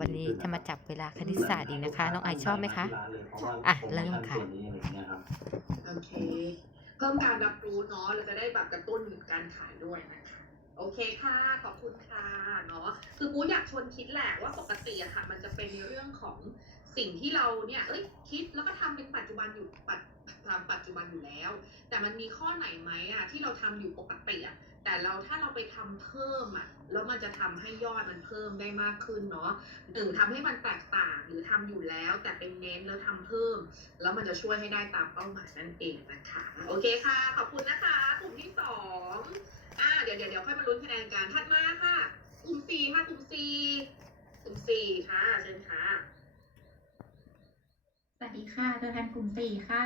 วันนี้จะมาจับเวลาคณิตศาสตร์อีกนะคะ น้องไอชอบไหมคะ อะ เริ่มค่ะ โอเค เพิ่มการรับรู้เนาะเราจะได้แบบกระตุ้นการขายด้วยนะคะ โอเคค่ะ ขอบคุณค่ะเนาะ คือกูอยากชวนคิดแหละว่าปกติอะค่ะ มันจะเป็นในเรื่องของสิ่งที่เราเนี่ย เอ้ย คิดแล้วก็ทำเป็นปัจจุบันอยู่ปัจ ทำปัจจุบันอยู่แล้ว แต่มันมีข้อไหนไหมอะที่เราทำอยู่ปกติอะแต่เราถ้าเราไปทำเพิ่มอะแล้วมันจะทำให้ยอดมันเพิ่มได้มากขึ้นเนาะหนึ่งทำให้มันแตกต่างหรือทำอยู่แล้ว แต่เป็นเน้นแล้วทำเพิ่ม แล้วมันจะช่วยให้ได้ตามเป้าหมายนั่นเองนะคะโอเคค่ะ ขอบคุณนะคะกลุ่มที่สองอ่าเดี๋ยวเดี๋ยวเดี๋ยวค่อยมาลุ้นคะแนนกันถัดมาค่ะกลุ่มสี่ค่ะกลุ่มสี่กลุ่มสี่ค่ะเชิญค่ะสวัสดีค่ะตัวแทนกลุ่มสี่ค่ะ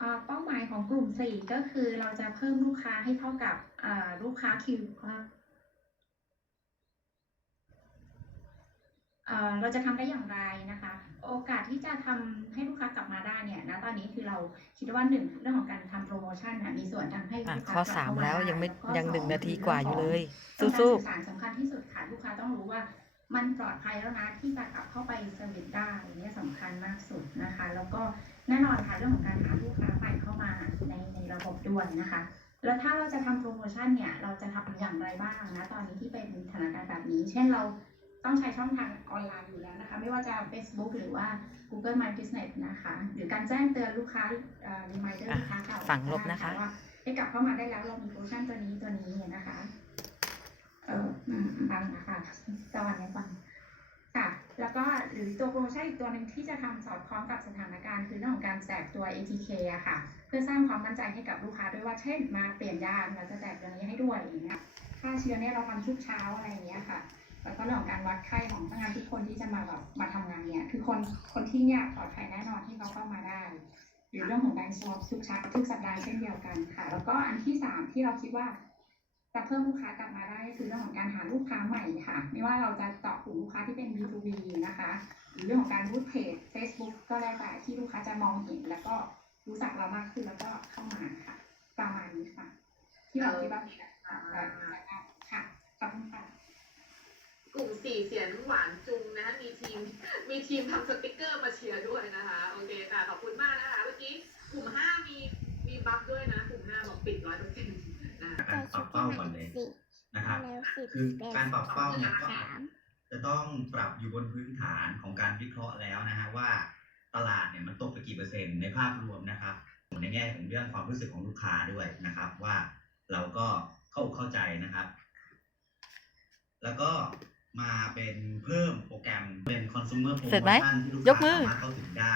เอ่อเป้าหมายของกลุ่มสี่ก็คือเราจะเพิ่มลูกค้าให้เท่ากับเอ่อลูกค้าคิวเอ่อเราจะทำได้อย่างไรนะคะ โอกาสที่จะทำให้ลูกค้ากลับมาได้เนี่ยนะตอนนี้คือเราคิดว่าหนึ่งเรื่องของการทำโปรโมชั่นน่ะมีส่วนทำให้อะลูกค้าข้อกลับสามเข้าแล้วได้ยังไม่ข้อยังหนึ่งสอนาทีกว่าอยู่เลยเรื่องสู้การสื่อสารสำคัญที่สุดค่ะลูกค้าต้องรู้ว่า มันปลอดภัยแล้วนะที่จะกลับเข้าไปเซอร์วิสได้เนี่ยสำคัญมากสุดนะคะ แล้วก็แน่นอนค่ะเรื่องของการหาลูกค้าใหม่เข้ามาในในระบบด้วยนะคะ แล้วถ้าเราจะทำโปรโมชั่นเนี่ยเราจะทำอย่างไรบ้างนะตอนนี้ที่เป็นสถานการณ์แบบนี้ เช่นเราต้องใช้ช่องทางออนไลน์อยู่แล้วนะคะ ไม่ว่าจะ Facebook หรือว่า Google My Business นะคะ หรือการแจ้งเตือนลูกค้าเอ่อ reminder อะลูกค้าเก่าฝั่งลบนะคะว่าให้กลับเข้ามาได้แล้วเรามีโปรโมชั่นตัวนี้ตัวนี้นะคะ เอออืมฟังนะคะ ตะวันนี้ฟังค่ะ แล้วก็หรือตัวโปรโมชั่นอีกตัวหนึ่งที่จะทำสอดคล้องกับสถานการณ์คือเรื่องของการแจกตัว ATK อะค่ะ เพื่อสร้างความมั่นใจให้กับลูกค้าด้วยว่าเช่น มาเปลี่ยนยาเราจะแจกตัวนี้ให้ด้วยอย่างเงี้ยค่าเชื้อเนี่ยเราทำทุกเช้าอะไรอย่างเงี้ยค่ะแล้วก็เรื่องของการวัดไข้ของพนักงานทุกคนที่จะมาแบบมาทำงานเนี่ย คือคนคนที่เนี่ยปลอดภัยแน่นอนที่เขาเข้ามาได้ หรือเรื่องของการสอปทุกช้าทุกสัปดาห์เช่นเดียวกันค่ะ แล้วก็อันที่สามที่เราคิดว่า จะเพิ่มลูกค้ากลับมาได้คือเรื่องของการหาลูกค้าใหม่ค่ะ ไม่ว่าเราจะเจาะกลุ่มลูกค้าที่เป็น B2B นะคะหรือเรื่องของการรูดเพจ Facebook ก็แล้วแต่ที่ลูกค้าจะมองเห็น แล้วก็รู้จักเรามากขึ้นแล้วก็เข้ามาค่ะ ประมาณนี้ค่ะ ที่เราคิดว่าค่ะขอบคุณค่ะกลุ่มสี่เสียงหวานจุงนะคะมีทีมมีทีมทำสติกเกอร์มาเชียร์ด้วยนะคะ โอเคค่ะ ขอบคุณมากนะคะเมื่อกี้ นะครับคือการปรับเป้าเนี่ยก็จะต้องปรับอยู่บนพื้นฐานของการวิเคราะห์แล้วนะฮะว่าตลาดเนี่ยมันตกไปกี่เปอร์เซ็นต์ในภาพรวมนะครับ ในแง่ของเรื่องความรู้สึกของลูกค้าด้วยนะครับ ว่าเราก็เข้าอกเข้าใจนะครับ แล้วก็มาเป็นเพิ่มโปรแกรมเป็น consumer เสร็จไหม promotion ที่ลูกยกค้ามือสามารถเข้าถึงได้